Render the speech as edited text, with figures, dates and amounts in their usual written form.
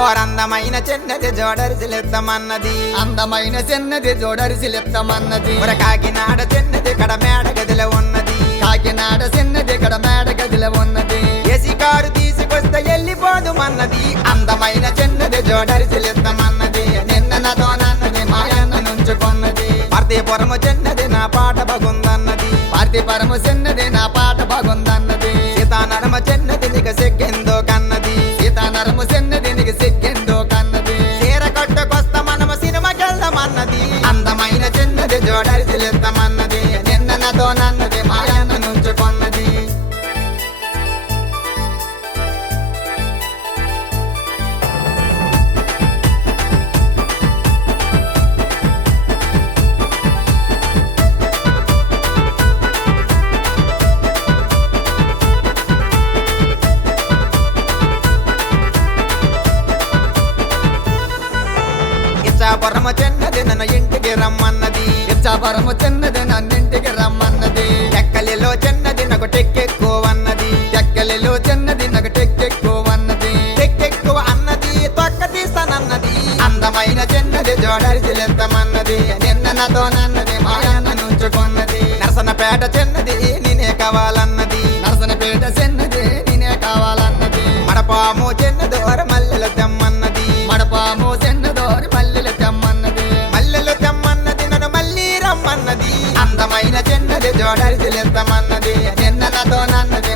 ఓరందమైన చిన్నది జోడరిసిలెత్తమన్నది అందమైన చిన్నది జోడరిసిలెత్తమన్నది కాకినాడ చిన్నది కడ మేడ గదిలో ఉన్నది కాకినాడ చిన్నది కడ మేడ గదిలో ఉన్నది ఏసీ కారు తీసుకొస్తే వెళ్ళిపోదుమన్నది అందమైన చిన్నది జోడరిసిలెత్తమన్నది నిన్న నాతో నన్నది మాయన్న నుంచుకున్నది పార్థిపురము చిన్నది నా పాట బాగుందన్నది పార్థిపురము చిన్నది నా పాట బాగుందన్నది సీతానరమ చిన్నది నీకు సిగ్గెందో కన్నది సీతానరము చిన్నది నీకు సిగ్గెందో కన్నది చీర కట్టుకొస్తా మనము సినిమాకెళ్దామన్నది అందమైన చిన్నది జోడరిసిలెత్తమన్నది నిన్న నాతో నన్నది మాయన్న నుంచుకున్నది ఇచ్చాపురము చిన్నది నన్ను ఇంటికి రమ్మన్నది ఇచ్చాపురము చిన్నది నన్నింటికి రమ్మన్నది ఎక్కలిలో చిన్నది నాకు టెక్కెక్కువన్నది ఎక్కలిలో చిన్నది నాకు టెక్కెక్కువన్నది టెక్కెక్కువ అన్నది తొక్క తీస్తానన్నది అందమైన చిన్నది జోడరిసిలెత్తమన్నది నిన్న నాతో నన్నది మాయన్న నుంచుకున్నది నరసనపేట చిన్నది నేనే కావాలన్నది నరసనపేట చిన్నది నేనే కావాలన్నది మడపాము చిన్నదోర మల్లెలు తెమ్మన్నది మడపాము చిన్నదోరి మల్లెలు తెమ్మన్నది మల్లెలు తెమ్మన్నది నన్ను మళ్ళీ రమ్మన్నది అందమైన చిన్నది జోడరిసిలెత్తమన్నది నిన్న నాతో నన్నది